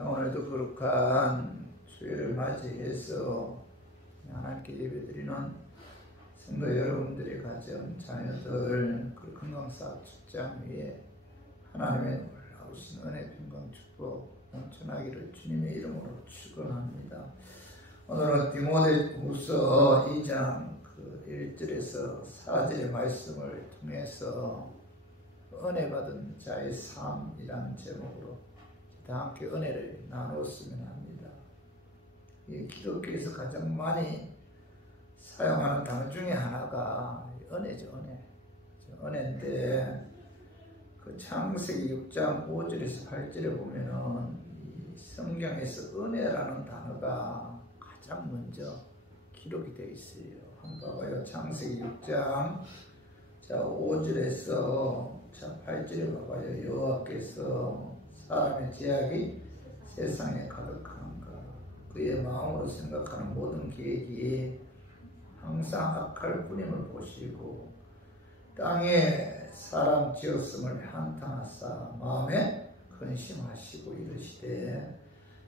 오늘도 거룩한 주일을 맞이해서 하나님께 예배드리는 성도 여러분들의 가정, 자녀들, 그 건강사 축장 위에 하나님의 놀라우신 은혜, 평강, 축복 넘쳐나기를 주님의 이름으로 축원합니다. 오늘은 디모데후서 2장 1절에서 4절의 말씀을 통해서 은혜 받은 자의 삶이라는 제목으로 다 함께 은혜를 나누었으면 합니다. 이 기독교에서 가장 많이 사용하는 단어 중에 하나가 은혜죠, 은혜. 은혜인데 그 창세기 6장 5절에서 8절에 보면은 이 성경에서 은혜라는 단어가 가장 먼저 기록이 되어 있어요. 한번 봐봐요. 창세기 6장 5절에서 8절에 봐봐요. 여호와께서 사람의 제약이 세상에 가득한가, 그의 마음으로 생각하는 모든 계획이 항상 악할 뿐임을 보시고 땅에 사람 지었음을 한탄하사 마음에 근심하시고 이르시되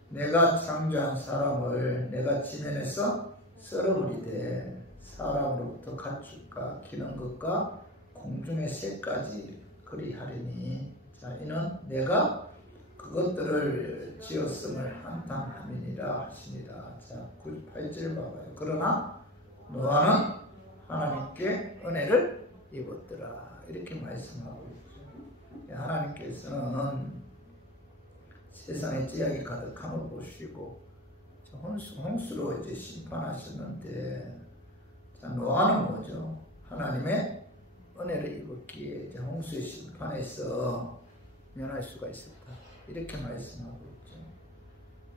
내가 창조한 사람을 내가 지면에서 썰어버리되 사람으로부터 가축과 기는 것과 공중의 새까지 그리하리니 자 이는 내가 그것들을 지었음을 한탄함이니라 하시니라. 자 8절 봐봐요. 그러나 노아는 하나님께 은혜를 입었더라, 이렇게 말씀하고 있죠. 하나님께서는 세상에 죄악이 가득함을 보시고 홍수로 이제 심판하셨는데, 자 노아는 뭐죠? 하나님의 은혜를 입었기에 이제 홍수의 심판에서 면할 수가 있었다, 이렇게 말씀하고 있죠.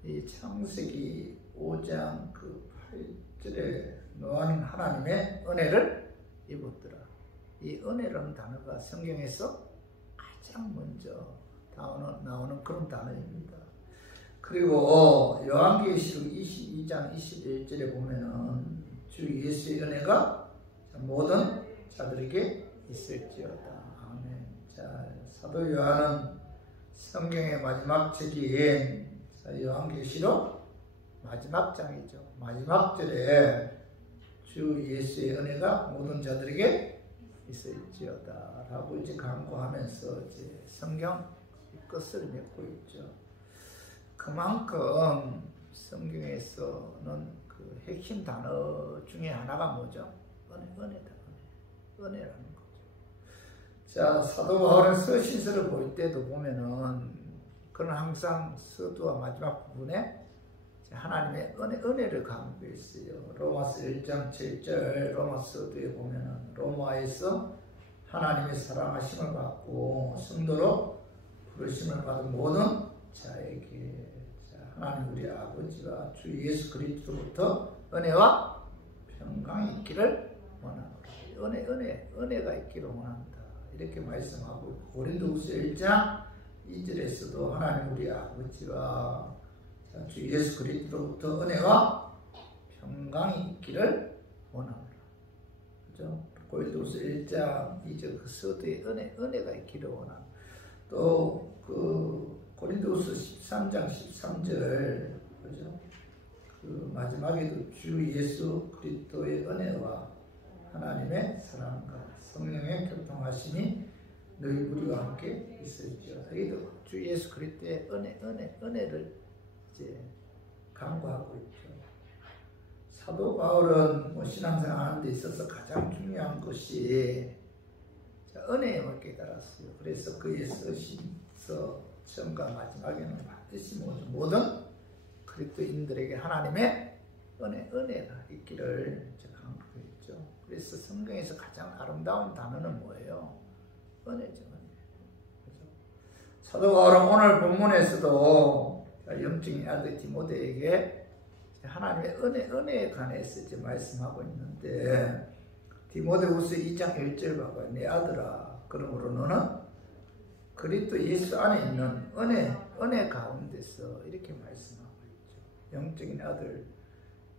이 창세기 5장 8절에 노아는 하나님의 은혜를 입었더라. 이 은혜라는 단어가 성경에서 가장 먼저 나오는 그런 단어입니다. 그리고 요한계시록 22장 21절에 보면은 주 예수의 은혜가 모든 자들에게 있을지어다. 아멘. 자, 사도 요한은 성경의 마지막 책인 요한계시록 마지막 장이죠. 마지막 절에 주 예수의 은혜가 모든 자들에게 있을지어다 라고 이제 강구하면서 이제 성경 끝을 맺고 있죠. 그만큼 성경에서는 그 핵심 단어 중에 하나가 뭐죠? 은혜다. 은혜라는 거죠. 자, 사도 바울은 서신서를 볼 때도 보면은 그는 항상 서두와 마지막 부분에 하나님의 은혜를 강조했어요. 로마서 1장 7절 로마서두에 보면은 로마에서 하나님의 사랑하심을 받고 성도로 부르심을 받은 모든 자에게 하나님 우리 아버지와 주 예수 그리스도로부터 은혜와 평강이 있기를 원하노라. 은혜가 있기를 원한다, 이렇게 말씀하고, 고린도후서 1장 2절에서도 하나님 우리 아버지와 주 예수 그리스도로부터 은혜와 평강이 있기를 원하노라. 그죠? 고린도후서 1장 2절 그 서두에 은혜가 있기를 원하노라. 또 그 고린도후서 13장 13절 그죠? 그 마지막에도 주 예수 그리스도의 은혜와 하나님의 사랑과 성령의 교통하심이 너희 우리와 함께 있을지어다. 여기도 주 예수 그리스도의 은혜를 이제 강구하고 있죠. 사도 바울은 신앙생활 하는 데 있어서 가장 중요한 것이 은혜임을 깨달았어요. 그래서 그의 서신서 처음과 마지막에는 반드시 모든 그리스도인들에게 하나님의 은혜가 있기를 강조했죠. 그래서 성경에서 가장 아름다운 단어는 뭐예요? 은혜죠. 그렇죠? 사도 바울은 오늘 본문에서도 영적인 아들 디모데에게 하나님의 은혜에 관해서 이제 말씀하고 있는데, 디모데후서 2장 1절 봐봐요. 내 아들아, 그러므로 너는 그리스도 예수 안에 있는 은혜 가운데서, 이렇게 말씀하고 있죠. 영적인 아들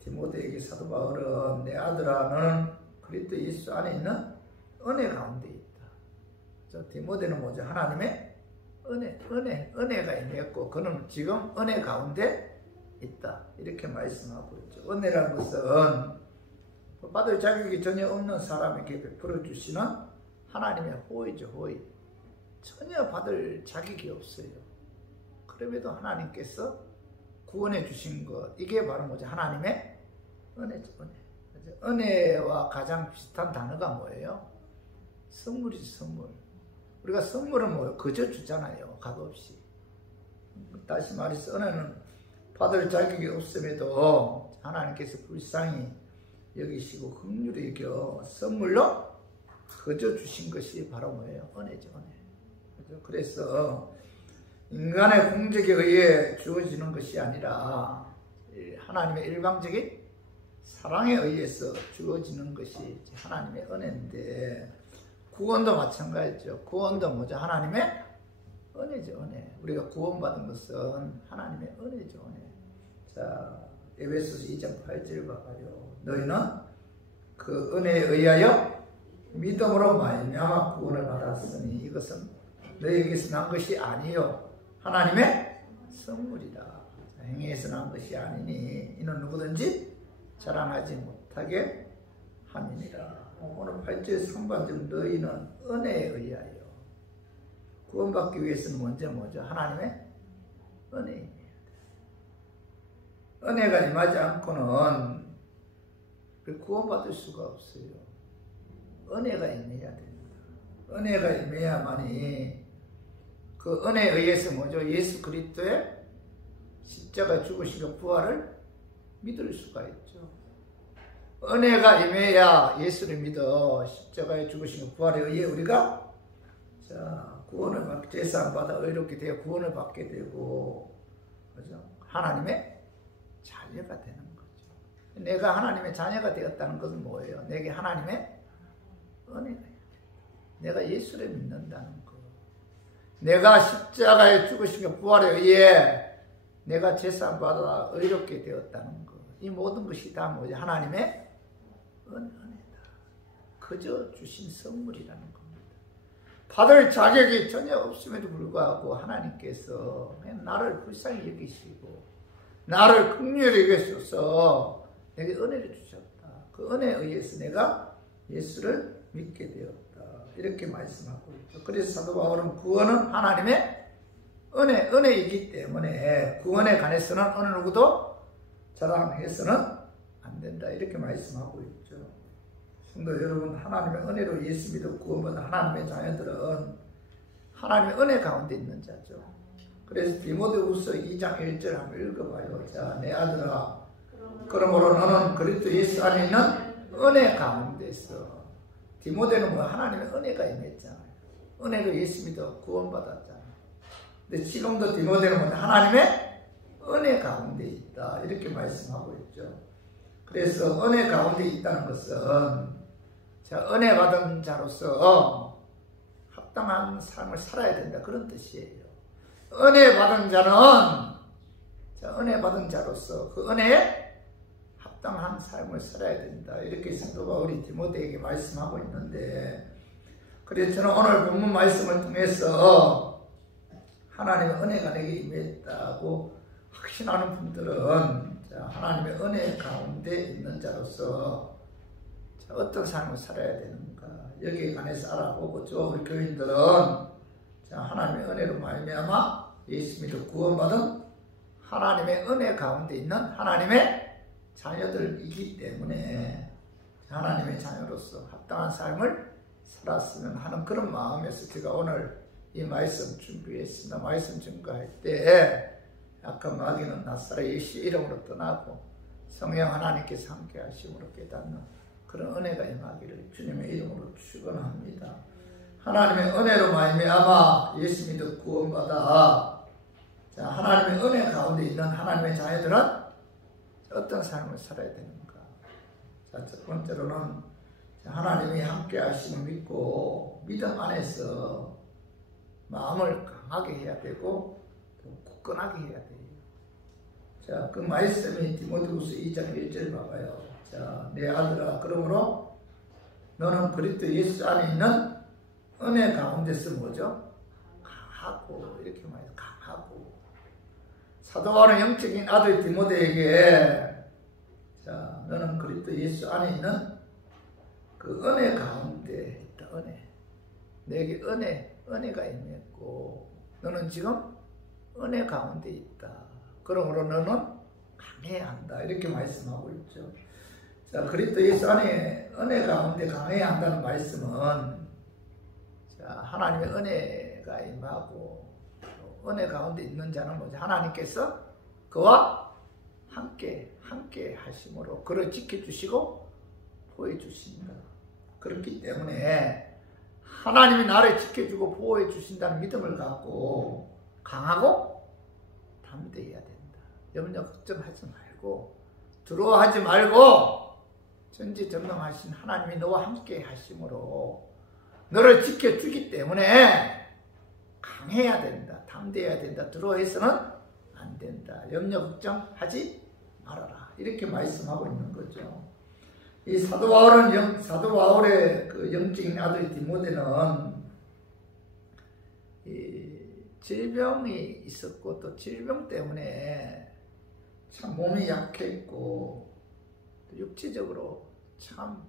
디모데에게 사도 바울은 내 아들아, 너는 그리스도 예수 안에 있는 은혜 가운데 있다. 디모데는 뭐죠? 하나님의 은혜가 임했고 그는 지금 은혜 가운데 있다. 이렇게 말씀하고 있죠. 은혜라는 것은 받을 자격이 전혀 없는 사람에게 베풀어 주시는 하나님의 호의죠. 호의. 전혀 받을 자격이 없어요. 그럼에도 하나님께서 구원해 주신 것, 이게 바로 뭐죠? 하나님의 은혜죠. 은혜와 가장 비슷한 단어가 뭐예요? 선물이죠. 선물. 우리가 선물은 뭐예요? 그저 주잖아요. 값없이. 다시 말해서 은혜는 받을 자격이 없음에도 하나님께서 불쌍히 여기시고 긍휼히 여겨 선물로 그저 주신 것이 바로 뭐예요? 은혜죠. 은혜. 그래서 인간의 공적에 의해 주어지는 것이 아니라 하나님의 일방적인 사랑에 의해서 주어지는 것이 하나님의 은혜인데, 구원도 마찬가지죠. 구원도 뭐죠? 하나님의 은혜죠. 은혜. 우리가 구원받은 것은 하나님의 은혜죠. 은혜. 자, 에베소서 2장 8절 봐봐요. 너희는 그 은혜에 의하여 믿음으로 말미암아 구원을 받았으니 이것은 너희에게서 난 것이 아니요 하나님의 선물이다. 행위에서 난 것이 아니니 이는 누구든지 자랑하지 못하게 함이니라. 오늘 8절 상반절 너희는 은혜에 의하여. 구원받기 위해서는 먼저 뭐죠? 하나님의 은혜입니다. 은혜가 임하지 않고는 구원받을 수가 없어요. 은혜가 임해야 됩니다. 은혜가 임해야만이 그 은혜에 의해서 뭐죠? 예수 그리스도의 십자가 죽으시고 부활을 믿을 수가 있죠. 은혜가 임해야 예수를 믿어 십자가에 죽으시고 부활에 의해 우리가 구원을 받게, 제사 받아 의롭게 되어 구원을 받게 되고, 그죠? 하나님의 자녀가 되는 거죠. 내가 하나님의 자녀가 되었다는 것은 뭐예요? 내게 하나님의 은혜가 있다. 내가 예수를 믿는다는 거. 내가 십자가에 죽으시고 부활에 의해 내가 제사 받아 의롭게 되었다는 것. 이 모든 것이 다 뭐죠? 하나님의 은혜다. 그저 주신 선물이라는 겁니다. 받을 자격이 전혀 없음에도 불구하고 하나님께서 나를 불쌍히 여기시고 나를 긍휼히 여기셔서 내게 은혜를 주셨다. 그 은혜에 의해서 내가 예수를 믿게 되었다. 이렇게 말씀하고 있죠. 그래서 사도 바울은 구원은 하나님의 은혜이기 때문에 구원에 관해서는 어느 누구도 자랑해서는 안 된다. 이렇게 말씀하고 있죠. 성도 여러분, 하나님의 은혜로 예수 믿어 구원받은 하나님의 자녀들은 하나님의 은혜 가운데 있는 자죠. 그래서 디모데후서 2장 1절 한번 읽어봐요. 자, 내 아들아, 그러므로 너는 그리스도 예수 안에 있는 은혜 가운데서. 디모데는 뭐 하나님의 은혜가 임했잖아요. 은혜로 예수 믿어 구원받았잖아요. 근데 지금도 디모데는 뭐 하나님의 은혜 가운데 있다. 이렇게 말씀하고 있죠. 그래서 은혜 가운데 있다는 것은 은혜 받은 자로서 합당한 삶을 살아야 된다. 그런 뜻이에요. 은혜 받은 자로서 그 은혜에 합당한 삶을 살아야 된다. 이렇게 사도 바울이 디모데에게 말씀하고 있는데, 그래서 저는 오늘 본문 말씀을 통해서 하나님의 은혜가 내게 임했다고 확신하는 분들은 하나님의 은혜 가운데 있는 자로서 어떤 삶을 살아야 되는가, 여기에 관해서 알아보고, 우리 교인들은 하나님의 은혜로 말미암아 예수 믿어 구원받은 하나님의 은혜 가운데 있는 하나님의 자녀들이기 때문에 하나님의 자녀로서 합당한 삶을 살았으면 하는 그런 마음에서 제가 오늘 이 말씀 준비했습니다. 말씀 증거할 때 아까 마귀는 나사렛 예수 이름으로 떠나고 성령 하나님께서 함께 하심으로 깨닫는 그런 은혜가 임하기를 주님의 이름으로 축원합니다. 하나님의 은혜로 말미암아 예수 믿어 구원받아 하나님의 은혜 가운데 있는 하나님의 자녀들은 어떤 삶을 살아야 되는가? 첫 번째로는 하나님이 함께 하심을 믿고 믿음 안에서 마음을 강하게 해야 되고 또 굳건하게 해야 돼요. 그 말씀이 디모데후서 2장 1절 봐봐요. 내 아들아, 그러므로 너는 그리스도 예수 안에 있는 은혜 가운데서 뭐죠? 강하고 이렇게 말해요. 강하고. 사도 바울은 영적인 아들 디모데에게 자, 너는 그리스도 예수 안에 있는 그 은혜 가운데 있다. 은혜. 내게 은혜가 임했고 너는 지금 은혜 가운데 있다. 그러므로 너는 강해야 한다. 이렇게 말씀하고 있죠. 자, 그리스도 예수 안에 은혜 가운데 강해야 한다는 말씀은 자, 하나님의 은혜가 임하고 은혜 가운데 있는 자는 뭐죠? 하나님께서 그와 함께 하심으로 그를 지켜주시고 보호해주신다. 그렇기 때문에 하나님이 나를 지켜주고 보호해주신다는 믿음을 갖고 강하고 담대해야 된다. 염려 걱정하지 말고 두려워하지 말고 전지전능하신 하나님이 너와 함께 하심으로 너를 지켜주기 때문에 강해야 된다. 담대해야 된다. 두려워해서는 안 된다. 염려 걱정하지 말아라. 이렇게 말씀하고 있는 거죠. 이 사도 바울의 그 영적인 아들 디모데는 이 질병이 있었고 또 질병 때문에 참 몸이 약했고 육체적으로 참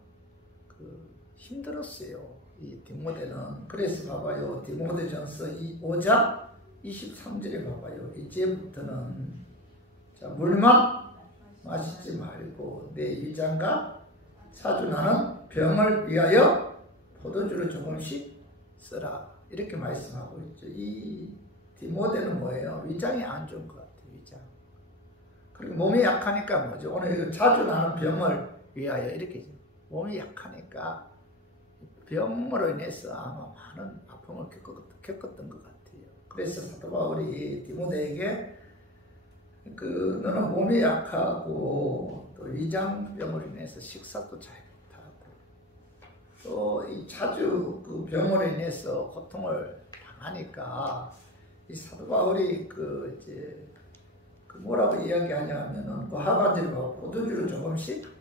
힘들었어요. 이 디모데는. 그래서 봐봐요. 디모데전서 5장 23절에 봐봐요. 이제부터는 자, 물만 마시지 말고 내 위장과 자주 나는 병을 위하여 포도주를 조금씩 쓰라. 이렇게 말씀하고 있죠. 이 디모데는 뭐예요? 위장이 안 좋은 것 같아요. 위장. 그리고 몸이 약하니까 뭐죠? 오늘 자주 나는 병을 위하여 이렇게 몸이 약하니까 병으로 인해서 아마 많은 아픔을 겪었던 것 같아요. 그래서 사도 바울이 디모데에게 너는 몸이 약하고 또 위장병으로 인해서 식사도 잘 못하고 또 이 자주 그 병으로 인해서 고통을 당하니까 이 사도 바울이 뭐라고 이야기하냐면은 그 하반절에 포도주를 조금씩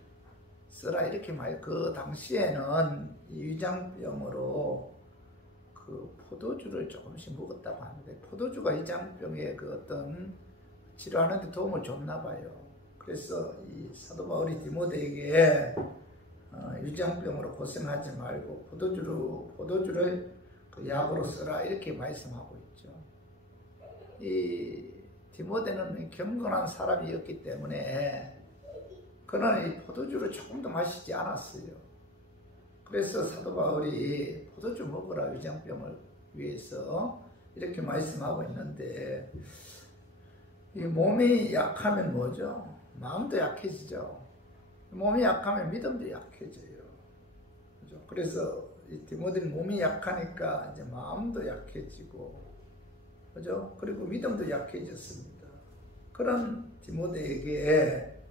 쓰라 이렇게 말해요. 그 당시에는 이 위장병으로 그 포도주를 조금씩 먹었다고 하는데 포도주가 위장병의 그 어떤 치료하는 데 도움을 줬나 봐요. 그래서 이 사도 바울이 디모데에게 위장병으로 고생하지 말고 포도주를 그 약으로 쓰라 이렇게 말씀하고 있죠. 이 디모데는 경건한 사람이었기 때문에 그는 이 포도주를 조금 더 마시지 않았어요. 그래서 사도 바울이 포도주 먹으라 위장병을 위해서 이렇게 말씀하고 있는데 이 몸이 약하면 뭐죠? 마음도 약해지죠. 몸이 약하면 믿음도 약해져요. 그죠? 그래서 이 디모데는 몸이 약하니까 이제 마음도 약해지고, 그죠? 그리고 믿음도 약해졌습니다. 그런 디모데에게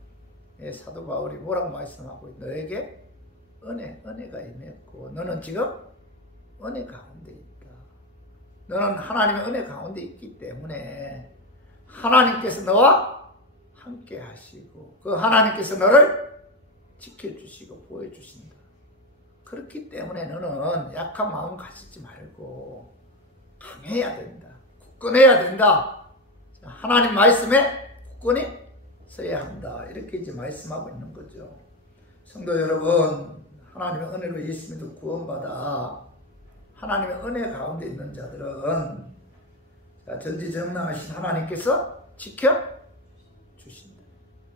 사도 바울이 뭐라고 말씀하고 있나? 너에게 은혜가 임했고, 너는 지금 은혜 가운데 있다. 너는 하나님의 은혜 가운데 있기 때문에 하나님께서 너와 함께 하시고 그 하나님께서 너를 지켜주시고 보호해주신다. 그렇기 때문에 너는 약한 마음 가지지 말고 강해야 된다. 굳건해야 된다. 하나님 말씀에 굳건히 서야 한다. 이렇게 이제 말씀하고 있는 거죠. 성도 여러분, 하나님의 은혜로 예수 믿어 구원받아 하나님의 은혜 가운데 있는 자들은 전지전능하신 하나님께서 지켜주신다.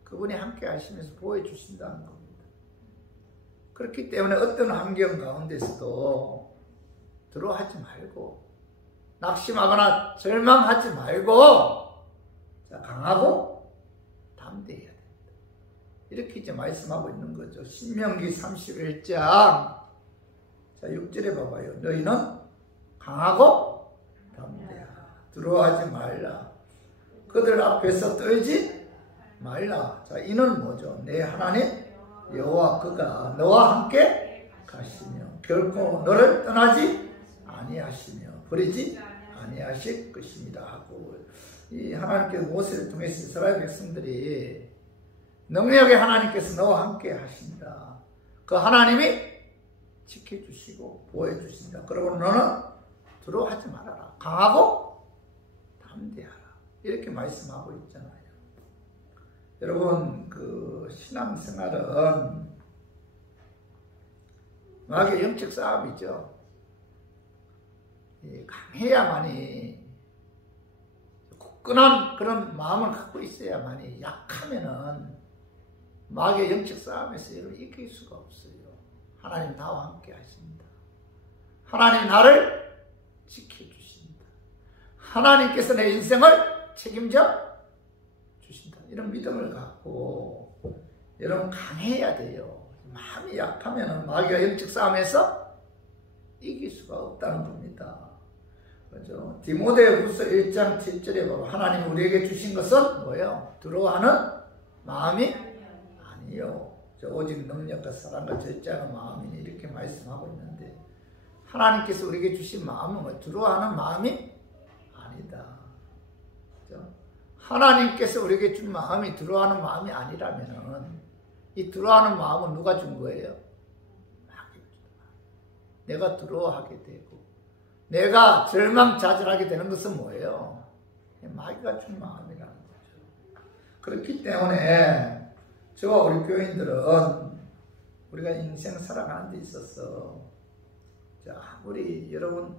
그분이 함께 하시면서 보호해주신다는 겁니다. 그렇기 때문에 어떤 환경 가운데서도 두려워하지 말고 낙심하거나 절망하지 말고 강하고 담대해야 된다. 이렇게 이제 말씀하고 있는 거죠. 신명기 31장 6절에 봐봐요. 너희는 강하고 담대하라. 두려워하지 말라. 그들 앞에서 떨지 말라. 자, 이는 뭐죠? 내 하나님 여호와 그가 너와 함께 가시며 결코 너를 떠나지 아니하시며 버리지 아니하실 것입니다 하고, 이 하나님께서 모세를 통해서 이스라엘 백성들이 능력의 하나님께서 너와 함께 하신다. 그 하나님이 지켜주시고 보호해주신다. 그러고 너는 두려워하지 말아라. 강하고 담대하라. 이렇게 말씀하고 있잖아요. 여러분, 그 신앙생활은 마귀의 영적 싸움이죠. 강해야만이, 굳건한 그런 마음을 갖고 있어야만이, 약하면은 마귀의 영적 싸움에서 여러분 이길 수가 없어요. 하나님 나와 함께 하십니다. 하나님 나를 지켜주신다. 하나님께서 내 인생을 책임져 주신다. 이런 믿음을 갖고 여러분 강해야 돼요. 마음이 약하면 마귀와 영적 싸움에서 이길 수가 없다는 겁니다. 그렇죠? 디모데후서 1장 7절에 바로 하나님 우리에게 주신 것은 뭐예요? 두려워하는 마음이 아니요. 오직 능력과 사랑과 절제하는 마음이니 이렇게 말씀하고 있는데 하나님께서 우리에게 주신 마음은 두려워하는 마음이 아니다. 그렇죠? 하나님께서 우리에게 준 마음이 두려워하는 마음이 아니라면은 이 두려워하는 마음은 누가 준 거예요? 내가 두려워하게 되고 내가 절망자절하게 되는 것은 뭐예요? 마귀가 준 마음이라는 거죠. 그렇기 때문에 저와 우리 교인들은 우리가 인생 살아가는 데 있어서 아무리 여러분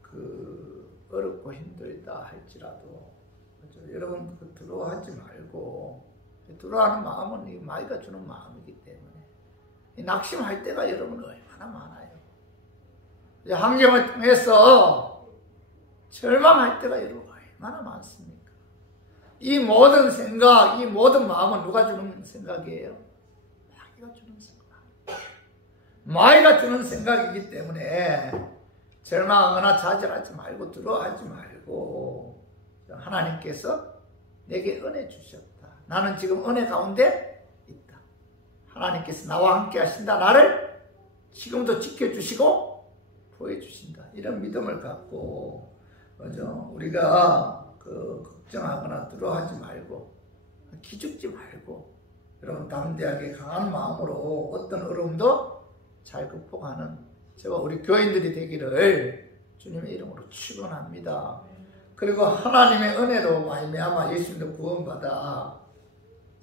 그 어렵고 힘들다 할지라도 그렇죠? 여러분 그 두려워하지 말고 두려워하는 마음은 이 마귀가 주는 마음이기 때문에 낙심할 때가 여러분 얼마나 많아요. 환경을 통해서 절망할 때가 여러분 얼마나 많습니까? 이 모든 생각, 이 모든 마음은 누가 주는 생각이에요? 마귀가 주는 생각. 마귀가 주는 생각이기 때문에 절망하거나 좌절하지 말고 두려워하지 말고 하나님께서 내게 은혜 주셨다. 나는 지금 은혜 가운데 있다. 하나님께서 나와 함께 하신다. 나를 지금도 지켜주시고 보여주신다. 이런 믿음을 갖고 그죠? 우리가 걱정하거나 두려워하지 말고 기죽지 말고 여러분 담대하게 강한 마음으로 어떤 어려움도 잘 극복하는 저와 우리 교인들이 되기를 주님의 이름으로 축원합니다. 그리고 하나님의 은혜로 말미암아 예수님도 구원받아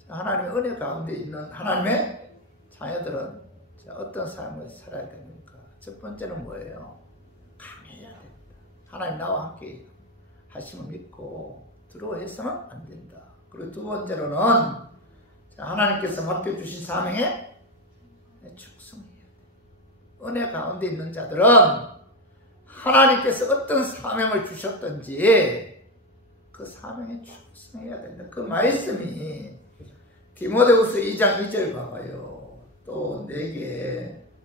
하나님의 은혜 가운데 있는 하나님의 자녀들은 어떤 삶을 살아야 됩니까? 첫 번째는 뭐예요? 강해야 된다. 하나님 나와 함께 하심을 믿고 두려워해서는 안 된다. 그리고 두 번째로는 하나님께서 맡겨주신 사명에 충성해야 돼. 은혜 가운데 있는 자들은 하나님께서 어떤 사명을 주셨든지 그 사명에 충성해야 된다. 그 말씀이 디모데후서 2장 2절 봐봐요. 또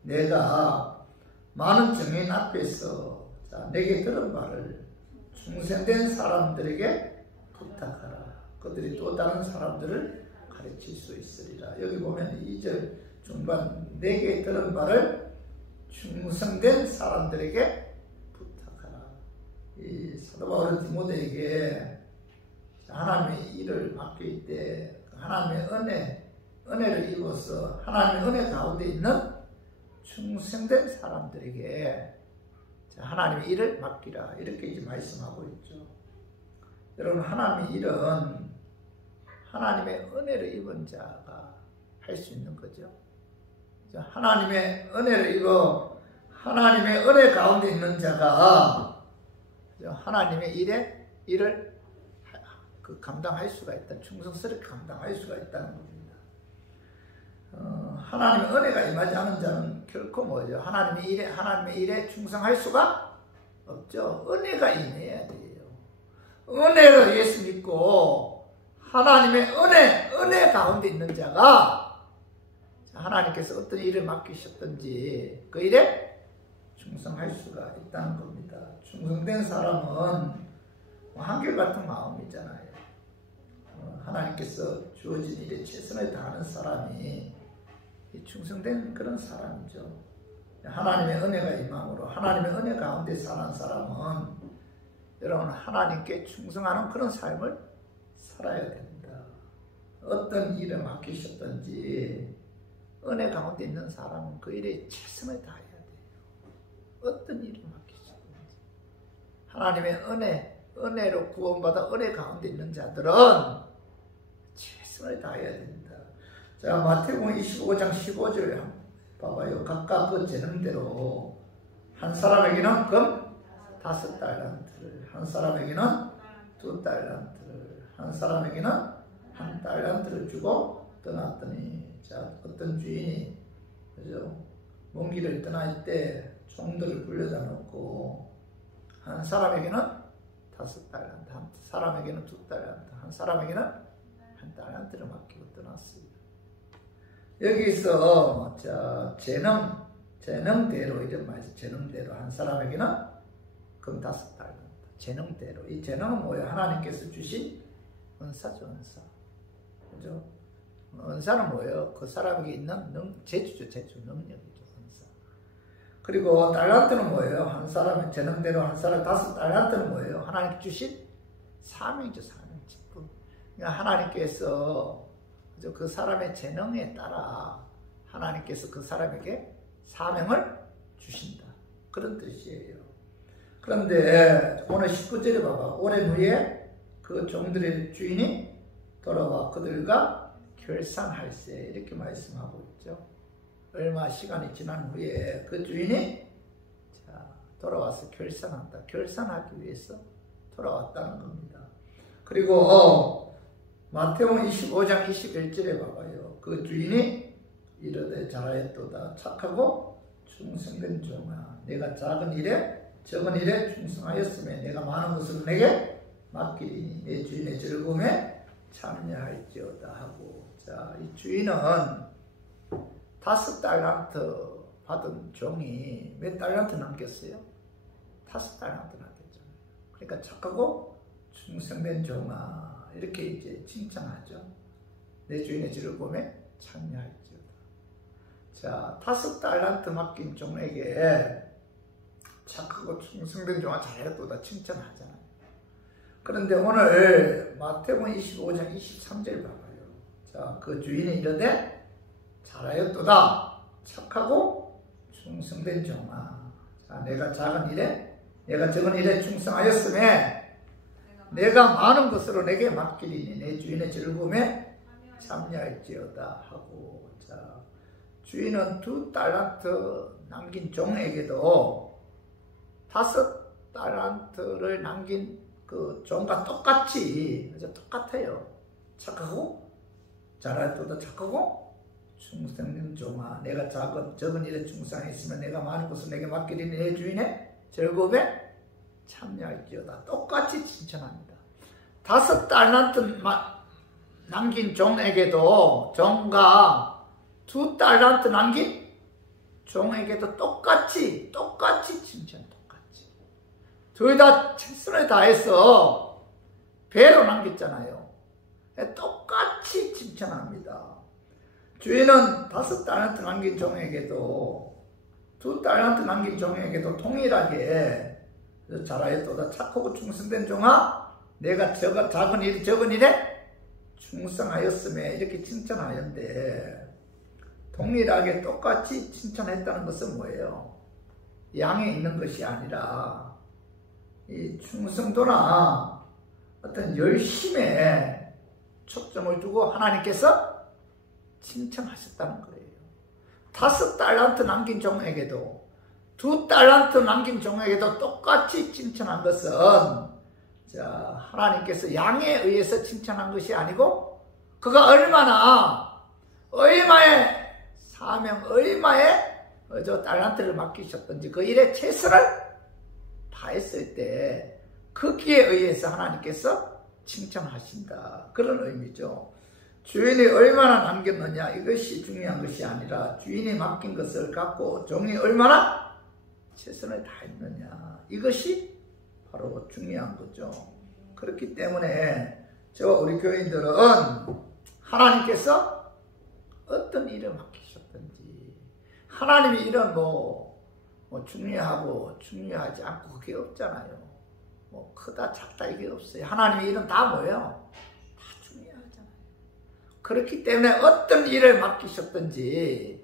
내가 많은 증인 앞에서 내게 들은 바를 중생된 사람들에게 부탁하라. 그들이 또 다른 사람들을 가르칠 수 있으리라. 여기 보면 2절 중반 내게 들은 바를 중생된 사람들에게 부탁하라. 이 사도 바울은 디모데에게 하나님의 일을 맡길 때 하나님의 은혜를 입어서 하나님의 은혜 가운데 있는 충성된 사람들에게 하나님의 일을 맡기라. 이렇게 이제 말씀하고 있죠. 여러분 하나님의 일은 하나님의 은혜를 입은 자가 할 수 있는 거죠. 하나님의 은혜를 입어 하나님의 은혜 가운데 있는 자가 하나님의 일을 감당할 수가 있다. 충성스럽게 감당할 수가 있다는 겁니다. 하나님의 은혜가 임하지 않은 자는 결코 뭐죠? 하나님의 일에 충성할 수가 없죠. 은혜가 임해야 돼요. 은혜로 예수 믿고 하나님의 은혜 가운데 있는 자가 하나님께서 어떤 일을 맡기셨든지 그 일에 충성할 수가 있다는 겁니다. 충성된 사람은 한결같은 마음이잖아요. 하나님께서 주어진 일에 최선을 다하는 사람이 충성된 그런 사람이죠. 하나님의 은혜가 임함으로 하나님의 은혜 가운데 사는 사람은 여러분 하나님께 충성하는 그런 삶을 살아야 됩니다. 어떤 일을 맡기셨든지 은혜 가운데 있는 사람은 그 일에 최선을 다해야 돼요. 어떤 일을 맡기셨든지 하나님의 은혜로 구원받아 은혜 가운데 있는 자들은 최선을 다해야 됩니다. 자, 마태복음 25장 15절 봐봐요. 각각 그 재능대로 한 사람에게는 금 5달란트를, 한 사람에게는 2달란트를, 한 사람에게는 1달란트를 주고 떠났더니, 자, 어떤 주인이 그죠? 먼 길을 떠날 때 종들을 불려다 놓고 한 사람에게는 5달란트, 한 사람에게는 2달란트, 한 사람에게는 1달란트를 맡기고 떠났습니다. 여기서 자, 재능대로 이런 말이죠. 재능대로 한 사람에게는 금 5달란트. 재능대로. 이 재능은 뭐예요? 하나님께서 주신 은사죠, 은사. 그죠? 은사는 뭐예요? 그 사람에게 있는 재주죠, 재주, 능력이죠, 은사. 그리고 달란트는 뭐예요? 한 사람의 재능대로 한 사람 5달란트는 뭐예요? 하나님께 주신 사명이죠, 사명, 직분. 그러니까 하나님께서 그 사람의 재능에 따라 하나님께서 그 사람에게 사명을 주신다. 그런 뜻이에요. 그런데 오늘 19절에 봐봐. 오랜 후에 그 종들의 주인이 돌아와 그들과 결산할세 이렇게 말씀하고 있죠. 얼마 시간이 지난 후에 그 주인이 자, 돌아와서 결산한다. 결산하기 위해서 돌아왔다는 겁니다. 그리고 마태복음 25장 21절에 봐봐요. 그 주인이 이르되 잘하였도다. 착하고 충성된 종아, 내가 작은 일에 적은 일에 충성하였으면 내가 많은 것을 내게 맡기리니 내 주인의 즐거움에 참여할지어다 하고, 자, 이 주인은 5달란트 받은 종이 몇 달란트 남겼어요? 5달란트 남겼잖아요. 그러니까 착하고 충성된 종아 이렇게 이제 칭찬하죠. 내 주인의 즐거움에 참여할지어다. 자, 5달란트 맡긴 종에게 착하고 충성된 종아 잘했도다 칭찬하잖아요. 그런데 오늘 마태복음 25장 23절 봐봐요. 자, 그 주인이 이르되 잘하였도다 착하고 충성된 종아, 자, 내가 적은 일에 충성하였음에 내가 많은 것으로 내게 맡기리니 내 주인의 즐거움에 참여할지어다 하고, 자, 주인은 2달란트 남긴 종에게도 5달란트를 남긴 그 종과 똑같이, 똑같아요. 착하고 잘하였도다 착하고 충성된 종아, 내가 적은 일에 충성했으면 내가 많은 것을 내게 맡기리니 내 주인의 즐거움에 참여할지어다. 똑같이 칭찬합니다. 5달란트 남긴 종에게도, 종과 2달란트 남긴 종에게도 똑같이 칭찬, 똑같이. 둘 다 최선을 다해서 배로 남겼잖아요. 똑같이 칭찬합니다. 주인은 5달란트 남긴 종에게도 2달란트 남긴 종에게도 동일하게 잘하였도다 착하고 충성된 종아, 내가 작은 일에 충성하였음에 이렇게 칭찬하였는데, 동일하게 똑같이 칭찬했다는 것은 뭐예요? 양에 있는 것이 아니라 이 충성도나 어떤 열심에 초점을 두고 하나님께서 칭찬하셨다는 거예요. 5달란트 남긴 종에게도 2달란트 남긴 종에게도 똑같이 칭찬한 것은, 자, 하나님께서 양에 의해서 칭찬한 것이 아니고 그가 얼마의 사명, 얼마의 달란트를 맡기셨던지 그 일에 최선을 다했을 때 거기에 의해서 하나님께서 칭찬하신다. 그런 의미죠. 주인이 얼마나 남겼느냐 이것이 중요한 것이 아니라 주인이 맡긴 것을 갖고 종이 얼마나 최선을 다했느냐 이것이 바로 중요한 거죠. 그렇기 때문에 저와 우리 교인들은 하나님께서 어떤 일을 맡기셨든지, 하나님의 일은 뭐 중요하고 중요하지 않고 그게 없잖아요. 뭐 크다 작다 이게 없어요. 하나님의 일은 다 뭐예요? 다 중요하잖아요. 그렇기 때문에 어떤 일을 맡기셨든지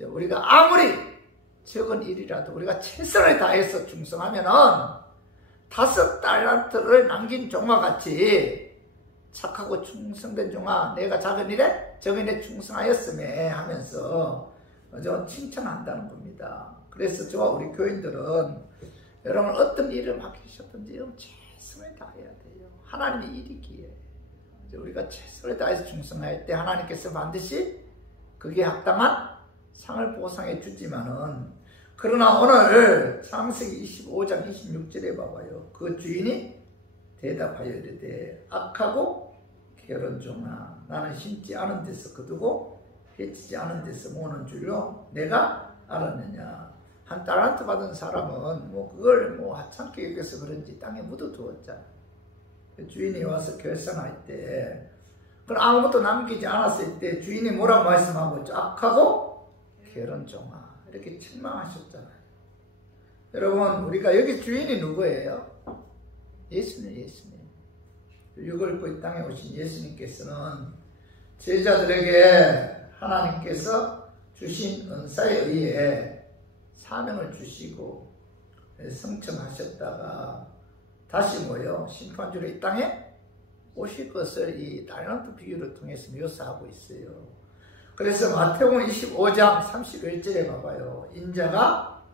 우리가 아무리 적은 일이라도 우리가 최선을 다해서 충성하면은 5달란트를 남긴 종과 같이 착하고 충성된 종아, 내가 작은 일에 적은 일에 충성하였음에 하면서 칭찬한다는 겁니다. 그래서 저와 우리 교인들은 여러분 어떤 일을 맡기셨든지 최선을 다해야 돼요. 하나님의 일이기에 우리가 최선을 다해서 충성할 때 하나님께서 반드시 그게 합당한 상을 보상해 주지만은, 그러나 오늘 창세기 25장 26절에 봐봐요. 그 주인이 대답하여 이르되 악하고 게으른 종아, 나는 심지 않은 데서 거두고 해치지 않은 데서 모으는 줄로 내가 알았느냐. 한 달란트 받은 사람은 그걸 하찮게 여겨서 그런지 땅에 묻어두었잖아. 주인이 와서 결산할 때, 그럼 아무것도 남기지 않았을 때 주인이 뭐라고 말씀하고 있죠? 악하고 게으른 종아, 이렇게 책망하셨잖아요. 여러분, 우리가 여기 주인이 누구예요? 예수님. 육을 입고 이 땅에 오신 예수님께서는 제자들에게 하나님께서 주신 은사에 의해 사명을 주시고 성천하셨다가 다시 심판주로 이 땅에 오실 것을 이 달란트 비유를 통해서 묘사하고 있어요. 그래서 마태복음 25장 31절에 봐봐요. 인자가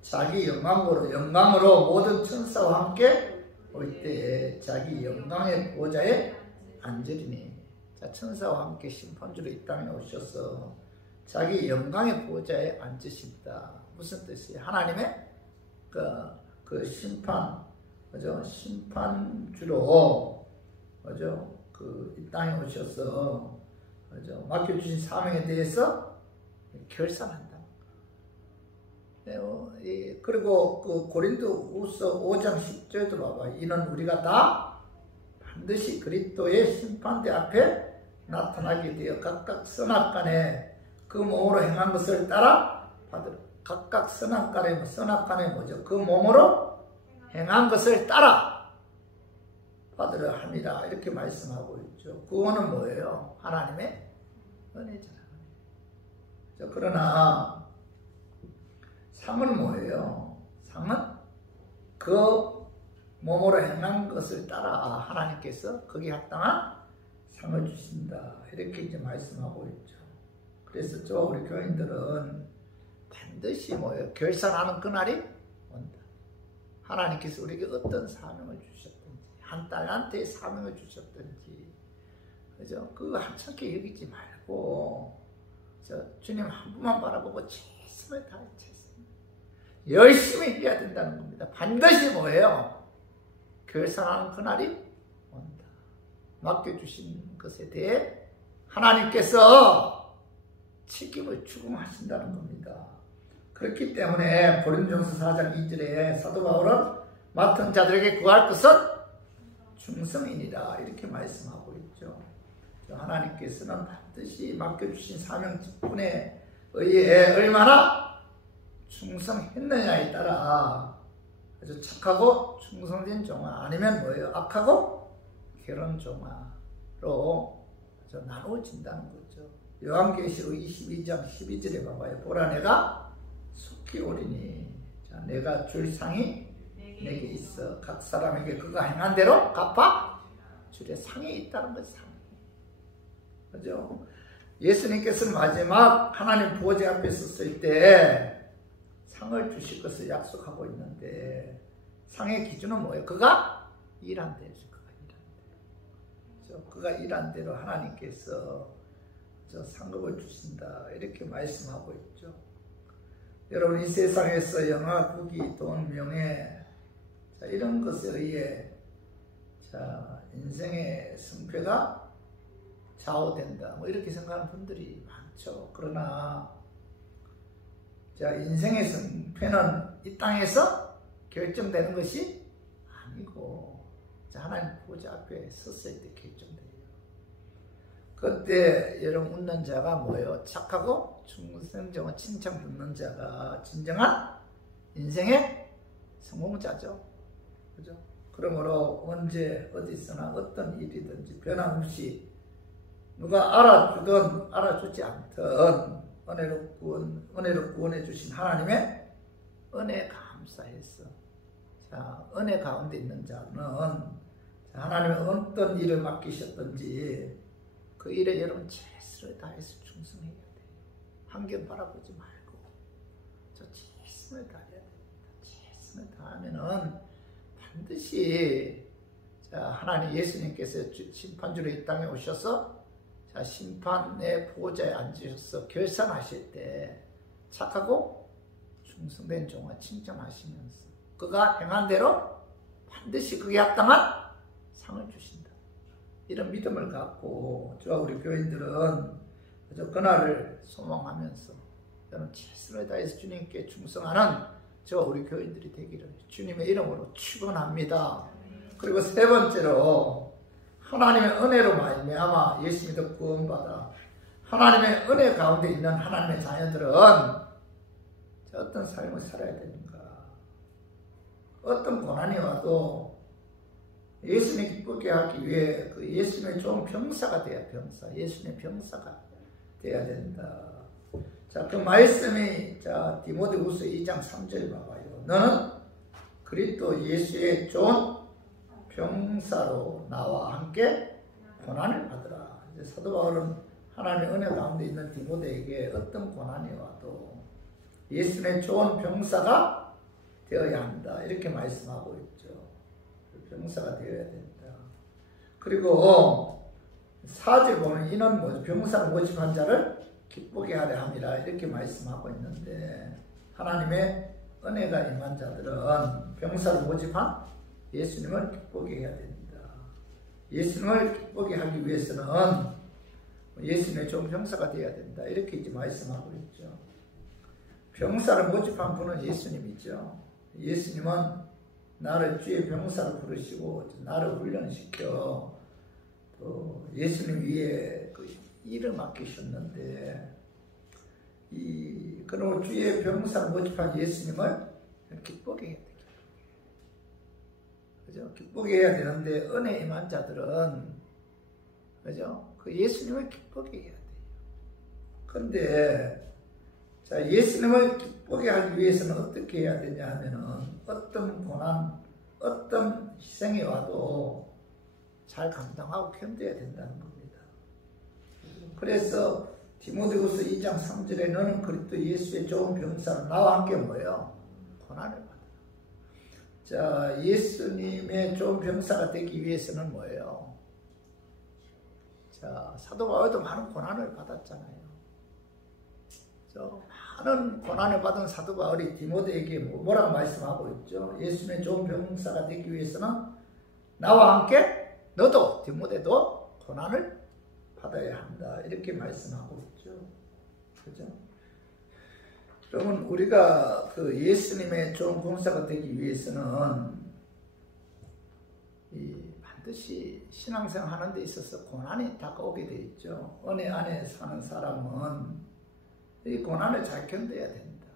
자기 영광으로 모든 천사와 함께 올 때에 자기 영광의 보좌에 앉으리니. 자, 천사와 함께 심판주로 이 땅에 오셔서 자기 영광의 보좌에 앉으신다. 무슨 뜻이에요? 하나님의 그 심판, 그죠? 심판주로, 그죠? 이 땅에 오셔서, 그죠? 맡겨주신 사명에 대해서 결산한다. 그리고 고린도후서 5장 10절도 봐봐. 이는 우리가 다 반드시 그리스도의 심판대 앞에 나타나게 되어 각각 선악간에 그 몸으로 행한 것을 따라 받으라. 각각 선악간에 뭐죠? 그 몸으로 행한 것을 따라 받으려 합니다. 이렇게 말씀하고 있죠. 구원은 뭐예요? 하나님의 은혜잖아요. 그러나 상은 뭐예요? 상은 그 몸으로 행한 것을 따라 하나님께서 거기에 합당한 상을 주신다. 이렇게 이제 말씀하고 있죠. 그래서 저 우리 교인들은 반드시 결산하는 그날이 온다. 하나님께서 우리에게 어떤 사명을 주셨든지, 한 달란트의 사명을 주셨든지, 그죠? 그거 하찮게 여기지 말고, 주님 한 분만 바라보고 최선을 다해, 열심히 해야 된다는 겁니다. 반드시 결산하는 그날이 온다. 맡겨주신 것에 대해 하나님께서 책임을 추궁하신다는 겁니다. 그렇기 때문에 고린도전서 4장 2절에 사도 바울은 맡은 자들에게 구할 것은 충성이니라 이렇게 말씀하고 있죠. 하나님께서는 반드시 맡겨주신 사명 직분에 의해 얼마나 충성했느냐에 따라 아주 착하고 충성된 종아, 아니면 악하고 게으른 종아로 나누어진다는 거죠. 요한계시록 22장 12절에 봐봐요. 보라, 내가 속히 오리니. 자, 내가 줄 상이 내게 있어. 각 사람에게 그가 행한 대로 갚아 주려. 상이 있다는 거죠. 상이. 그죠? 예수님께서는 마지막 하나님 보좌 앞에 섰을 때 상을 주실 것을 약속하고 있는데, 상의 기준은 뭐예요? 그가 일한 대로. 그가 일한 대로 하나님께서 상급을 주신다. 이렇게 말씀하고 있죠. 여러분, 이 세상에서 영화, 부귀, 돈, 명예, 이런 것에 의해 인생의 승패가 좌우된다. 이렇게 생각하는 분들이 많죠. 그러나 인생의 승패는 이 땅에서 결정되는 것이 아니고 하나님 보좌 앞에 섰을 때 결정돼요. 그때 여러분 웃는 자가 뭐예요? 착하고 충성정은 칭찬 듣는 자가 진정한 인생의 성공자죠. 그죠? 그러므로 언제 어디서나 어떤 일이든지 변함없이 누가 알아주든 알아주지 않든 은혜로 구원해 주신 하나님의 은혜에 감사해서 자, 은혜 가운데 있는 자는 하나님의 어떤 일을 맡기셨든지 그 일에 여러분 최선을 다해서 충성해야 돼요. 환경 바라보지 말고 저 최선을 다해야 됩니다. 최선을 다하면은 반드시 자, 하나님 예수님께서 심판주로 이 땅에 오셔서 자, 심판의 보호자에 앉으셔서 결산하실 때 착하고 충성된 종을 칭찬하시면서 그가 행한 대로 반드시 그게 합당한 상을 주신다. 이런 믿음을 갖고 저와 우리 교인들은 그날을 소망하면서 저는 최선을 다해서 주님께 충성하는 저와 우리 교인들이 되기를 주님의 이름으로 축원합니다. 그리고 세 번째로 하나님의 은혜로 말미암아 예수 믿어 구원받아 하나님의 은혜 가운데 있는 하나님의 자녀들은 어떤 삶을 살아야 되는가? 어떤 고난이 와도 예수님 기쁘게 하기 위해 그 예수님의 좋은 병사가 돼야 병사, 예수님의 병사가 돼야 된다. 자, 그 말씀이 자 디모데후서 2장 3절 봐봐요. 너는 그리스도 예수의 좋은 병사로 나와 함께 고난을 받으라. 이제 사도 바울은 하나님의 은혜 가운데 있는 디모데에게 어떤 고난이 와도 예수님의 좋은 병사가 되어야 한다. 이렇게 말씀하고 있죠. 병사가 되어야 된다. 그리고 4절 보면 이는 뭐죠? 병사를 모집한 자를 기쁘게 하려 함이라. 이렇게 말씀하고 있는데 하나님의 은혜가 임한 자들은 병사를 모집한 예수님을 기쁘게 해야 됩니다. 예수님을 기쁘게 하기 위해서는 예수님의 좋은 병사가 되어야 된다. 이렇게 이제 말씀하고 있죠. 병사를 모집한 분은 예수님이죠. 예수님은 나를 주의 병사로 부르시고 나를 훈련시켜 또 예수님 위에 그 일을 맡기셨는데 그런 주의 병사를 모집한 예수님을 기쁘게 해야 돼요. 그죠? 기쁘게 해야 되는데 은혜 임한 자들은 그죠? 그 예수님을 기쁘게 해야 돼요. 그런데 자, 예수님을 기쁘게 하기 위해서는 어떻게 해야 되냐 하면은 어떤 고난, 어떤 희생이 와도 잘 감당하고 견뎌야 된다는 겁니다. 그래서 디모데후서 2장 3절에 너는 그리스도 예수의 좋은 병사로 나와 함께 뭐예요? 고난을 받아. 자, 예수님의 좋은 병사가 되기 위해서는 뭐예요? 자, 사도 바울도 많은 고난을 받았잖아요. 많은 고난을 받은 사도 바울이 디모데에게 뭐라고 말씀하고 있죠? 예수님의 좋은 병사가 되기 위해서는 나와 함께 너도 디모데도 고난을 받아야 한다. 이렇게 말씀하고 있죠. 그죠? 그러면 우리가 그 예수님의 좋은 병사가 되기 위해서는 반드시 신앙생활 하는 데 있어서 고난이 다가오게 되어 있죠. 은혜 안에 사는 사람은 이 고난을 잘 견뎌야 된다.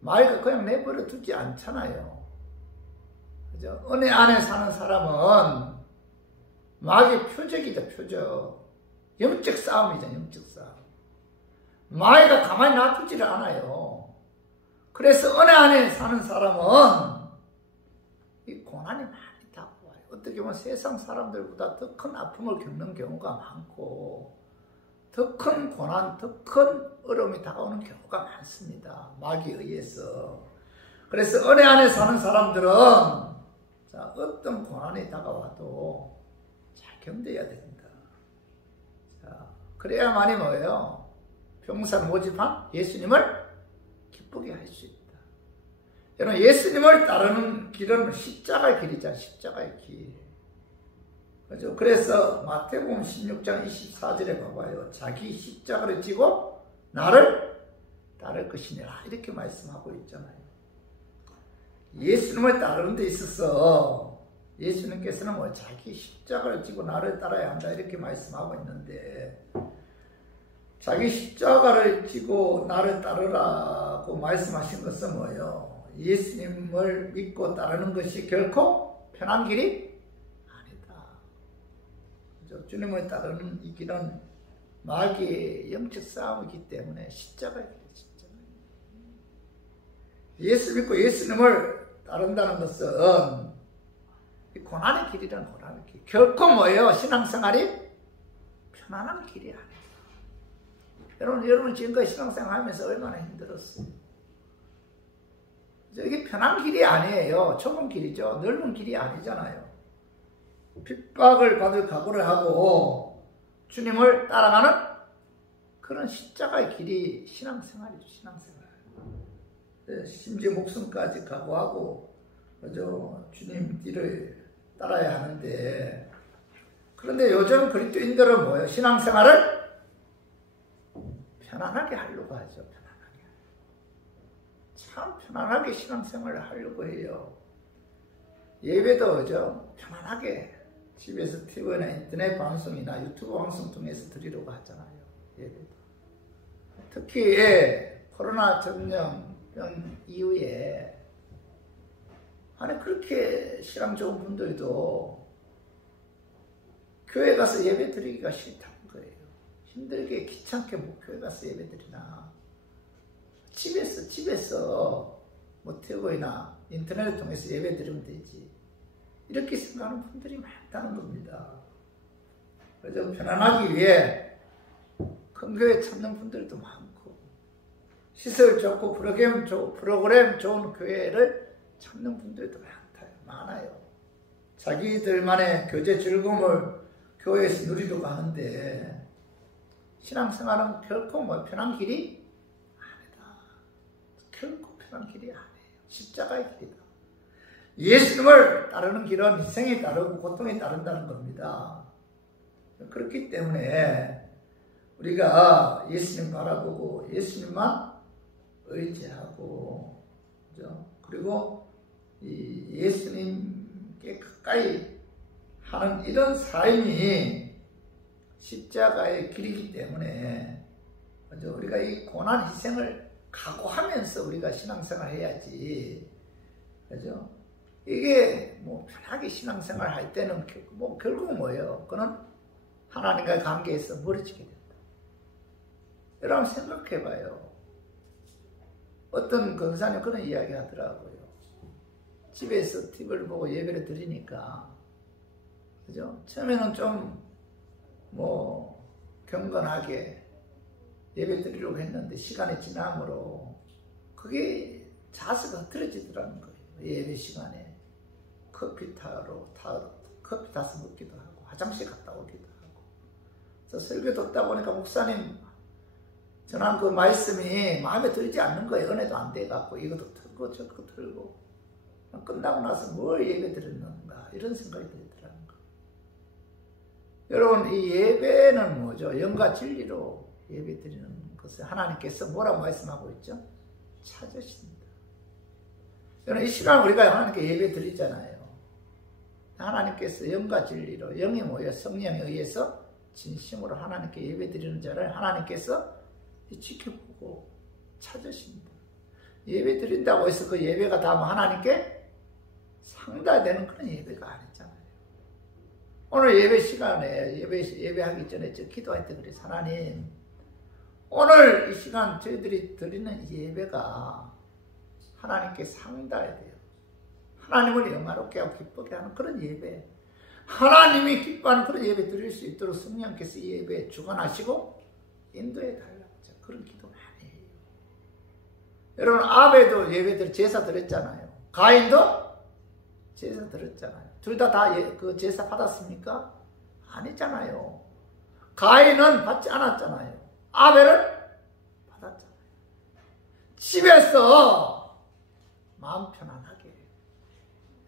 마귀가 그냥 내버려 두지 않잖아요. 그죠? 은혜 안에 사는 사람은 마귀의 표적이죠, 표적. 영적 싸움이죠, 영적 싸움. 마귀가 가만히 놔두지를 않아요. 그래서 은혜 안에 사는 사람은 이 고난이 많이 다가와요. 어떻게 보면 세상 사람들보다 더 큰 아픔을 겪는 경우가 많고 더 큰 고난, 더 큰 어려움이 다가오는 경우가 많습니다. 마귀에 의해서. 그래서 은혜 안에 사는 사람들은 자, 어떤 고난이 다가와도 잘 견뎌야 된다. 자, 그래야만이 뭐예요? 병사를 모집한 예수님을 기쁘게 할 수 있다. 여러분, 예수님을 따르는 길은 십자가의 길이잖아요. 십자가의 길. 그죠? 그래서 마태복음 16장 24절에 봐봐요. 자기 십자가를 지고 나를 따를 것이니라. 이렇게 말씀하고 있잖아요. 예수님을 따르는 데 있어서 예수님께서는 뭐 자기 십자가를 지고 나를 따라야 한다. 이렇게 말씀하고 있는데 자기 십자가를 지고 나를 따르라고 말씀하신 것은 뭐예요? 예수님을 믿고 따르는 것이 결코 편한 길이 주님을 따르는 이 길은 마귀의 영적 싸움이기 때문에 십자가의 길이에요. 십자가. 예수 믿고 예수님을 따른다는 것은 고난의 길이라는 고난의 길. 결코 뭐예요? 신앙생활이 편안한 길이 아니에요. 여러분 지금까지 신앙생활 하면서 얼마나 힘들었어요? 이게 편한 길이 아니에요. 좁은 길이죠. 넓은 길이 아니잖아요. 핍박을 받을 각오를 하고 주님을 따라가는 그런 십자가의 길이 신앙생활이죠. 신앙생활. 심지어 목숨까지 각오하고 그죠? 주님 뒤를 따라야 하는데, 그런데 요즘 그리스도인들은 뭐예요? 신앙생활을 편안하게 하려고 하죠. 편안하게. 참 편안하게 신앙생활을 하려고 해요. 예배도 그죠? 편안하게 집에서 TV나 인터넷 방송이나 유튜브 방송 통해서 드리려고 하잖아요. 예배도. 특히 코로나 전염병 이후에 아니 그렇게 신앙 좋은 분들도 교회 가서 예배 드리기가 싫다는 거예요. 힘들게 귀찮게 뭐 교회 가서 예배 드리나, 집에서 뭐 TV나 인터넷을 통해서 예배 드리면 되지, 이렇게 생각하는 분들이 많다는 겁니다. 그래서 편안하기 위해 큰 교회 찾는 분들도 많고, 시설 좋고 프로그램 좋은 교회를 찾는 분들도 많아요. 자기들만의 교제 즐거움을 교회에서 누리려고 하는데, 신앙생활은 결코 뭐 편한 길이 아니다. 결코 편한 길이 아니에요. 십자가의 길이다. 예수님을 따르는 길은 희생에 따르고 고통에 따른다는 겁니다. 그렇기 때문에 우리가 예수님 바라보고 예수님만 의지하고, 그죠? 그리고 이 예수님께 가까이 하는 이런 삶이 십자가의 길이기 때문에, 그죠? 우리가 이 고난 희생을 각오하면서 우리가 신앙생활 해야지, 그죠? 이게 뭐 편하게 신앙생활 할 때는 뭐 결국 뭐예요? 그는 하나님과의 관계에서 멀어지게 된다. 여러분 생각해봐요. 어떤 권사님 그런 이야기 하더라고요. 집에서 TV를 보고 예배를 드리니까, 그죠? 처음에는 좀 뭐 경건하게 예배 드리려고 했는데 시간이 지남으로 그게 자세가 흐트러지더라는 거예요. 예배 시간에 커피 타서 먹기도 하고 화장실 갔다 오기도 하고. 그래서 설교 듣다 보니까 목사님 전한 그 말씀이 마음에 들지 않는 거예요. 은혜도 안 돼갖고 이것도 틀고 저것도 틀고, 끝나고 나서 뭘 예배 드렸는가 이런 생각이 들더라는 거예요. 여러분, 이 예배는 뭐죠? 영과 진리로 예배 드리는 것을 하나님께서 뭐라고 말씀하고 있죠? 찾으신다. 여러분, 이 시간 우리가 하나님께 예배 드리잖아요. 하나님께서 영과 진리로, 영이 뭐예요? 성령에 의해서 진심으로 하나님께 예배 드리는 자를 하나님께서 지켜보고 찾으신다. 예배 드린다고 해서 그 예배가 다 하나님께 상달되는 그런 예배가 아니잖아요. 오늘 예배 시간에 예배하기 전에 저 기도할 때 그래서 하나님, 오늘 이 시간 저희들이 드리는 예배가 하나님께 상달해야 돼요. 하나님을 영화롭게 하고 기쁘게 하는 그런 예배, 하나님이 기뻐하는 그런 예배 드릴 수 있도록 성령께서 이 예배에 주관하시고 인도해 달라고 그런 기도 많이 해요. 여러분, 아벨도 예배 제사 드렸잖아요. 가인도 제사 드렸잖아요. 둘 다 그 제사 받았습니까? 아니잖아요. 가인은 받지 않았잖아요. 아벨은 받았잖아요. 집에서 마음 편안하게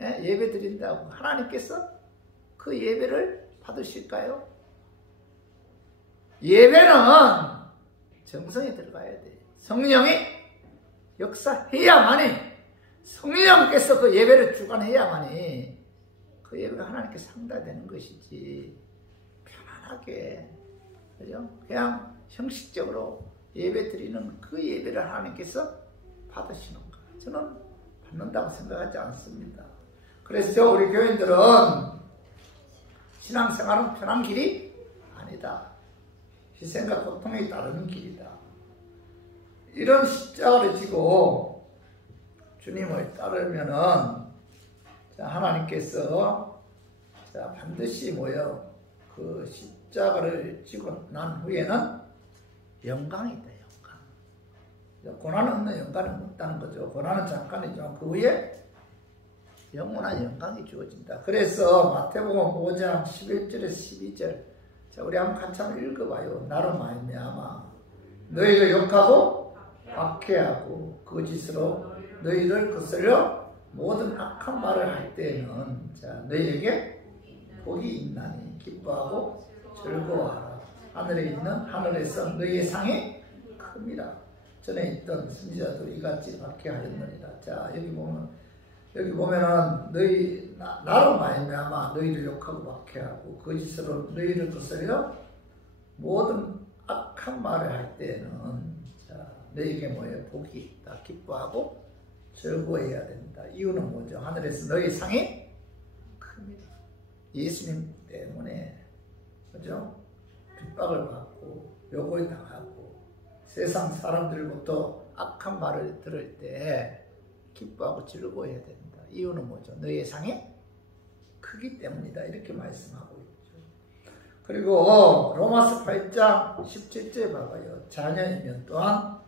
예배 드린다고 하나님께서 그 예배를 받으실까요? 예배는 정성에 들어가야 돼요. 성령이 역사해야만이, 성령께서 그 예배를 주관해야만이 그 예배가 하나님께 상달되는 것이지, 편안하게, 그죠? 그냥 형식적으로 예배 드리는 그 예배를 하나님께서 받으시는가? 저는 받는다고 생각하지 않습니다. 그래서 우리 교인들은 신앙생활은 편한 길이 아니다. 희생과 고통에 따르는 길이다. 이런 십자가를 지고 주님을 따르면은 하나님께서 반드시 그 십자가를 지고 난 후에는 영광이다. 영광. 고난은 없는 영광은 없다는 거죠. 고난은 잠깐이지만 그 후에 영원한 영광이 주어진다. 그래서 마태복음 5장 11절에서 12절 우리 한번 같이 한번 읽어봐요. 나로 말미암아 너희를 욕하고 박해하고 거짓으로 너희를 거슬려 모든 악한 말을 할 때에는 너희에게 복이 있나니 기뻐하고 즐거워하라. 하늘에서 너희의 상이 큽니다. 전에 있던 선지자도 이같이 박해하였느니라. 여기 보면은 나로 말미암아 너희를 욕하고 박해하고 거짓으로 너희를 거슬려 모든 악한 말을 할 때에는 너희에게 복이 있다. 기뻐하고 즐거워해야 된다. 이유는 뭐죠? 하늘에서 너희 상이 큽니다. 예수님 때문에 그죠? 핍박을 받고 요구를 당하고 세상 사람들부터 악한 말을 들을 때 기뻐하고 즐거워해야 된다. 이유는 뭐죠? 너희의 상이 크기 때문이다. 이렇게 말씀하고 있죠. 그리고 로마서 8장 17절 봐봐요. 자녀이면 또한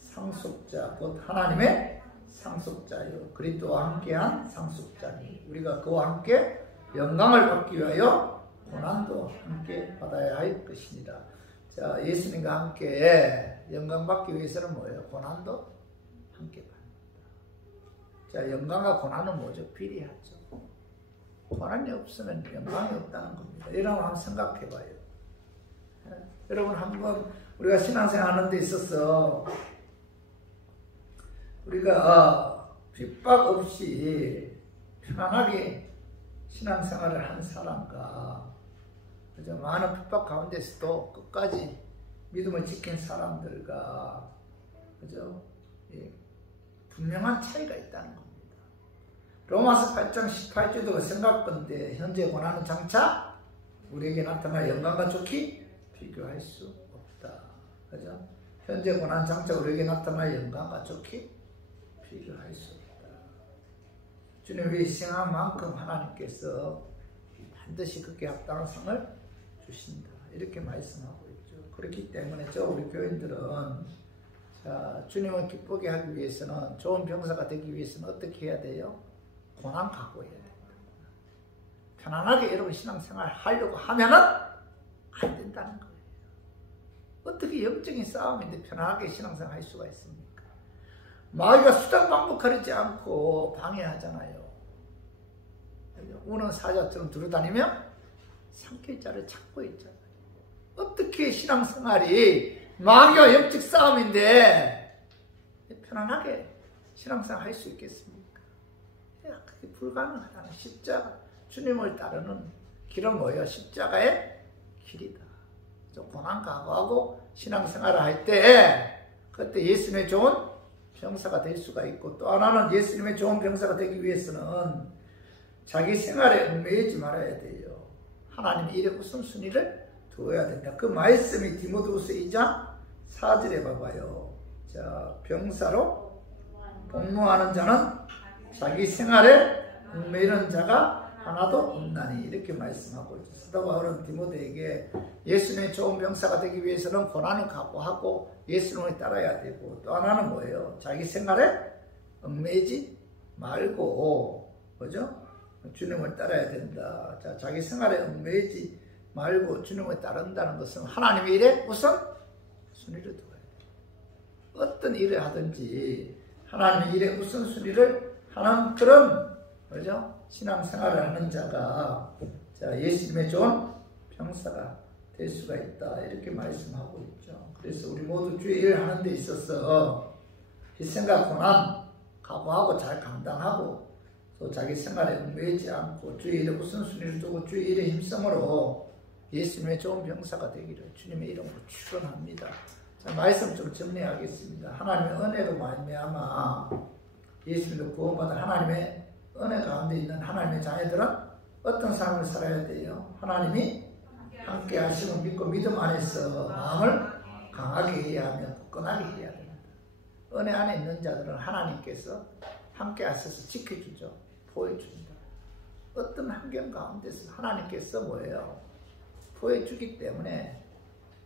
상속자 곧 하나님의 상속자요 그리스도와 함께한 상속자니 우리가 그와 함께 영광을 받기 위하여 고난도 함께 받아야 할 것입니다. 예수님과 함께 영광 받기 위해서는 뭐예요? 고난도 함께 받는다. 영광과 고난은 뭐죠? 비례하죠. 고난이 없으면 영광이 없다는 겁니다. 여러분 한번 생각해 봐요. 여러분 한번 우리가 신앙생활 하는 데 있어서 우리가 핍박 없이 편안하게 신앙생활을 한 사람과 그죠? 많은 핍박 가운데서도 끝까지 믿음을 지킨 사람들과 그죠? 분명한 차이가 있다는 겁니다. 로마서 8장 18절도 생각건데 현재 고난은 장차 우리에게 나타날 영광과 좋게 비교할 수 없다. 그죠? 현재 고난 장차 우리에게 나타날 영광과 좋게 비교할 수 없다. 주님이 희생한 만큼 하나님께서 반드시 그렇게 합당한 상을 주신다. 이렇게 말씀하고 있죠. 그렇기 때문에 우리 교인들은 주님을 기쁘게 하기 위해서는 좋은 병사가 되기 위해서는 어떻게 해야 돼요? 고난 각오해야 된다. 편안하게 여러분 신앙생활 하려고 하면은 안 된다는 거예요. 어떻게 영적인 싸움인데 편안하게 신앙생활 할 수가 있습니까? 마귀가 수단방법하지 않고 방해하잖아요. 우는 사자처럼 두루다니며 삼킬자를 찾고 있잖아요. 어떻게 신앙생활이 마귀와 영적 싸움인데 편안하게 신앙생활 할 수 있겠습니까? 그게 불가능하다는 십자가, 주님을 따르는 길은 뭐예요? 십자가의 길이다. 고난 각오하고 신앙생활을 할 때 그때 예수님의 좋은 병사가 될 수가 있고, 또 하나는 예수님의 좋은 병사가 되기 위해서는 자기 생활에 얽매이지 말아야 돼요. 하나님의 일에 우선순위를 두어야 된다. 그 말씀이 디모데후서 2장 4절에 봐봐요. 병사로 복무하는 자는 자기 생활에 얽매이는 자가 하나도 없나니, 이렇게 말씀하고 있죠. 사도 바울은 디모데에게 예수님의 좋은 병사가 되기 위해서는 고난을 각오하고 예수님을 따라야 되고, 또 하나는 뭐예요? 자기 생활에 얽매이지 말고, 그죠? 주님을 따라야 된다. 자기 생활에 얽매이지 말고 주님을 따른다는 것은 하나님의 일에 우선 순위를 두어야 돼요. 어떤 일을 하든지 하나님의 일에 우선 순위를 하는 그런, 그죠? 신앙생활을 하는 자가 예수님의 좋은 병사가 될 수가 있다. 이렇게 말씀하고 있죠. 그래서 우리 모두 주의 일을 하는 데 있어서 희생과 고난 각오하고 잘 감당하고, 또 자기 생활에 얽매이지 않고 주의 일에 우선순위를 두고 주의 일에 힘쓰므로 예수님의 좋은 병사가 되기를 주님의 이름으로 축원합니다. 말씀 좀 정리하겠습니다. 하나님의 은혜로 말미암아 예수님도 구원받은 하나님의 은혜 가운데 있는 하나님의 자녀들은 어떤 삶을 살아야 돼요? 하나님이 함께 하심을 믿고 믿음 안에서 마음을 강하게 해야 하며 굳건하게 해야 됩니다. 은혜 안에 있는 자들은 하나님께서 함께 하셔서 지켜주죠. 보여줍니다. 어떤 환경 가운데서 하나님께서 뭐예요? 보여주기 때문에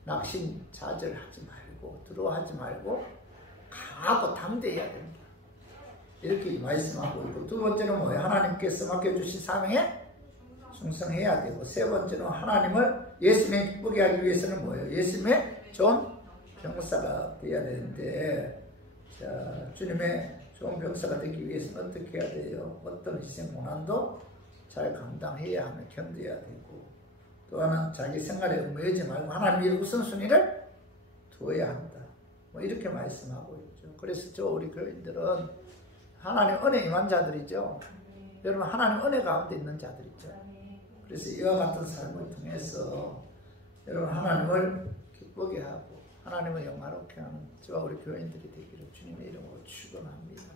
낙심자절하지 말고 두려워하지 말고 강하고 담대해야 됩니다. 이렇게 말씀하고 있고, 두 번째는 뭐예요? 하나님께서 맡겨주신 사명에 충성해야 되고, 세 번째는 하나님을 예수님의 기쁘게 하기 위해서는 뭐예요? 예수님의 좋은 병사가 되어야 되는데, 자, 주님의 좋은 병사가 되기 위해서는 어떻게 해야 돼요? 어떤 희생 고난도 잘 감당해야 하며 견뎌야 되고, 또 하나는 자기 생활에 얽매이지 말고 하나님의 우선순위를 두어야 한다. 뭐 이렇게 말씀하고 있죠. 그래서 우리 교인들은 하나님 은혜 임한 자들이죠. 여러분, 하나님 은혜 가운데 있는 자들이죠. 그래서 이와 같은 삶을 통해서 여러분 하나님을 기쁘게 하고 하나님을 영화롭게 하는 저와 우리 교인들이 되기를 주님의 이름으로 축원합니다.